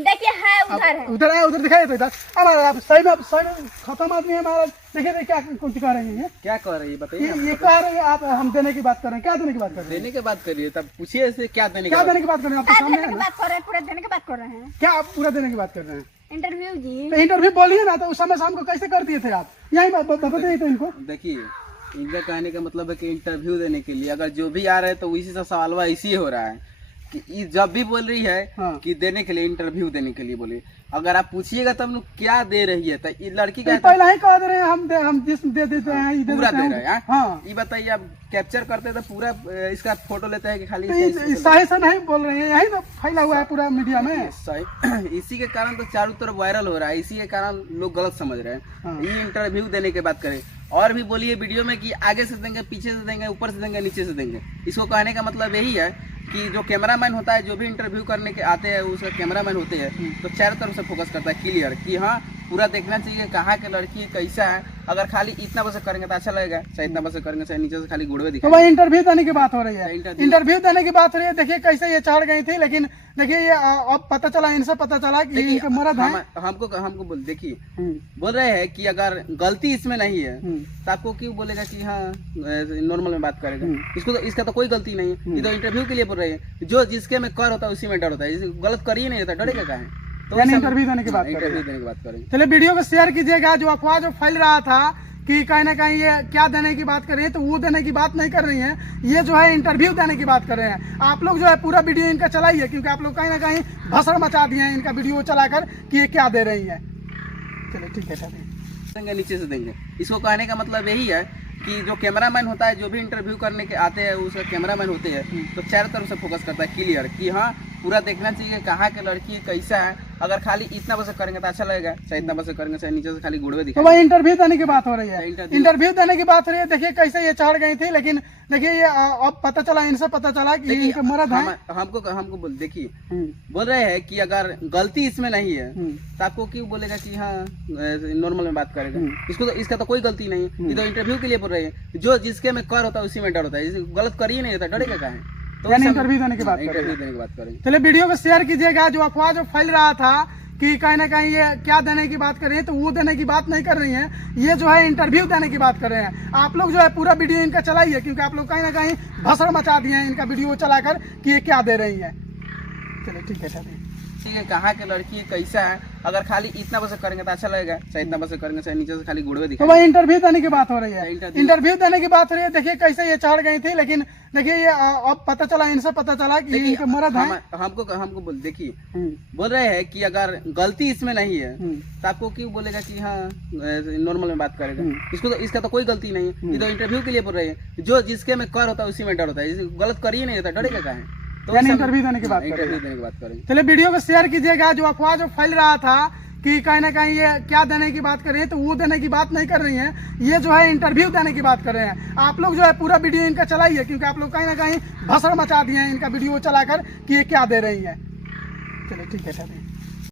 देखिए है उधर है, उधर है, उधर दिखाई तो इधर। अब आप सही में खत्म आदमी है हमारा। देखिए क्या कुछ कह रही है, क्या कह रही है बताइए। ये कह रही है आप हम देने की बात कर रहे हैं। क्या देने की बात कर रहे हैं? देने की बात करिए, तब पूछिए इसे क्या देने की क्या बात। देने की बात कर रहे हैं? आपके क्या सामने देने है की ना। बात कर रहे हैं, पूरा देने की बात कर रहे हैं। क्या आप पूरा देने की बात कर रहे हैं? इंटरव्यू जी, तो इंटरव्यू बोलिए ना, तो उस समय शाम को कैसे कर दिए थे आप? यही बताइए तो इनको। देखिए इनका कहने का मतलब है कि इंटरव्यू देने के लिए अगर जो भी आ रहे हैं तो इसी से सवाल इसी हो रहा है कि ये जब भी बोल रही है हाँ। कि देने के लिए, इंटरव्यू देने के लिए बोले। अगर आप पूछिएगा तब लोग क्या दे रही है, तो ये लड़की का पहले ही कह दे रहे हैं हम जिस दे देते हैं, ये दे पूरा देते दे हैं। रहे हैं। हाँ, ये बताइए, आप कैप्चर करते तो पूरा इसका फोटो लेते हैं कि खाली तो ये सही से नहीं बोल रहे हैं, यही तो फैला हुआ है पूरा मीडिया में। सही इसी के कारण तो चारों तरफ वायरल हो रहा है, इसी के कारण लोग गलत समझ रहे हैं। हाँ। ये इंटरव्यू देने की बात करें और भी बोलिए वीडियो में कि आगे से देंगे, पीछे से देंगे, ऊपर से देंगे, नीचे से देंगे। इसको कहने का मतलब यही है कि जो कैमरामैन होता है, जो भी इंटरव्यू करने के आते हैं उसका कैमरामैन होते हैं, तो चारों तरफ से फोकस करता है क्लियर कि हाँ पूरा देखना चाहिए कहाँ के लड़की कैसा है। अगर खाली इतना बस करेंगे तो अच्छा लगेगा, चाहे इतना बस करेंगे चाहे नीचे से खाली गुड़वे तो दिखाएंगे। वही इंटरव्यू देने की बात हो रही है, इंटरव्यू- इंटरव्यू देने की बात हो रही है। देखिए कैसे ये चढ़ गई थी, लेकिन देखिए ये अब पता चला, इनसे पता चला कि देखिए, इनके मर्द है। हमको बोल देखिए बोल रहे हैं कि अगर गलती इसमें नहीं है तो आपको क्यों बोलेगा कि हाँ नॉर्मल में बात करेगा। इसको तो इसका तो कोई गलती नहीं है, ये तो इंटरव्यू के लिए बोल रहे हैं। जो जिसके में कर होता है उसी में डर होता है, गलत कर ही नहीं होता, डरेगा क्या है। तो यानी सब- इंटरव्यू देने की बात कर रहे इंटरव्यू हैं। देने की बात करेंगे। चलिए वीडियो को शेयर कीजिएगा। जो अफवाह जो फैल रहा था कि कहीं ना कहीं ये क्या देने की बात कर रही है, तो वो देने की बात नहीं कर रही है, ये जो है इंटरव्यू देने की बात कर रहे हैं। आप लोग जो है पूरा वीडियो इनका चलाइए, क्योंकि आप लोग कहीं ना कहीं भसड़ मचा दिए हैं इनका वीडियो चलाकर कि ये क्या दे रही है। चलिए ठीक है, चलिए देंगे, नीचे से देंगे। इसको कहने का मतलब यही है कि जो कैमरामैन होता है, जो भी इंटरव्यू करने के आते हैं उसका कैमरामैन होते हैं, तो चारों तरफ से फोकस करता है क्लियर कि हाँ पूरा देखना चाहिए कहाँ के लड़की कैसा है। अगर खाली इतना बस करेंगे तो अच्छा लगेगा, चाहे इतना बस करेंगे चाहे नीचे से खाली गुड़वे तो दिखाएंगे। वही इंटरव्यू देने की बात हो रही है, इंटरव्यू- इंटरव्यू देने की बात हो रही है। देखिए कैसे ये चढ़ गई थी, लेकिन देखिए ये अब पता चला, इनसे पता चला कि देखिए, इनके मर्द है। हमको बोल देखिए बोल रहे हैं कि अगर गलती इसमें नहीं है तो आपको क्यों बोलेगा कि हाँ नॉर्मल में बात करेगा। इसको तो इसका तो कोई गलती नहीं है, ये तो इंटरव्यू के लिए बोल रहे हैं। जो जिसके में कर होता है उसी में डर होता है, गलत कर ही नहीं होता, डरेगा क्या है। तो यानी सब- इंटरव्यू देने की बात कर रहे इंटरव्यू हैं। देने की बात करेंगे। चलिए वीडियो को शेयर कीजिएगा। जो अफवाह जो फैल रहा था कि कहीं ना कहीं ये क्या देने की बात कर रही है, तो वो देने की बात नहीं कर रही है, ये जो है इंटरव्यू देने की बात कर रहे हैं। आप लोग जो है पूरा वीडियो इनका चलाइए, क्योंकि आप लोग कहीं ना कहीं भसड़ मचा दिए हैं इनका वीडियो चलाकर कि ये क्या दे रही है। चलिए ठीक है, चलिए ठीक है, कहाँ के लड़की कैसा है। अगर खाली इतना बस करेंगे तो अच्छा लगेगा, चाहे इतना बस करेंगे चाहे नीचे से खाली गुड़वे तो दिखाएंगे। वही इंटरव्यू देने की बात हो रही है, इंटरव्यू- इंटरव्यू देने की बात हो रही है। देखिए कैसे ये चढ़ गई थी, लेकिन देखिए ये अब पता चला, इनसे पता चला कि देखिए, इनके मर्द है। हमको बोल देखिए बोल रहे हैं कि अगर गलती इसमें नहीं है तो आपको क्यों बोलेगा कि हाँ नॉर्मल में बात करेगा। इसको तो इसका तो कोई गलती नहीं है, ये तो इंटरव्यू के लिए बोल रहे हैं। जो जिसके में कर होता है उसी में डर होता है, गलत कर ही नहीं होता, डरेगा क्या है। तो यानी सब- इंटरव्यू देने की बात कर रहे इंटरव्यू हैं। देने की बात करेंगे। चलिए वीडियो को शेयर कीजिएगा। जो अफवाह जो फैल रहा था कि कहीं ना कहीं ये क्या देने की बात कर रही है, तो वो देने की बात नहीं कर रही है, ये जो है इंटरव्यू देने की बात कर रहे हैं। आप लोग जो है पूरा वीडियो इनका चलाइए, क्योंकि आप लोग कहीं ना कहीं भसड़ मचा दिए हैं इनका वीडियो चलाकर कि ये क्या दे रही है। चलिए ठीक है, चलिए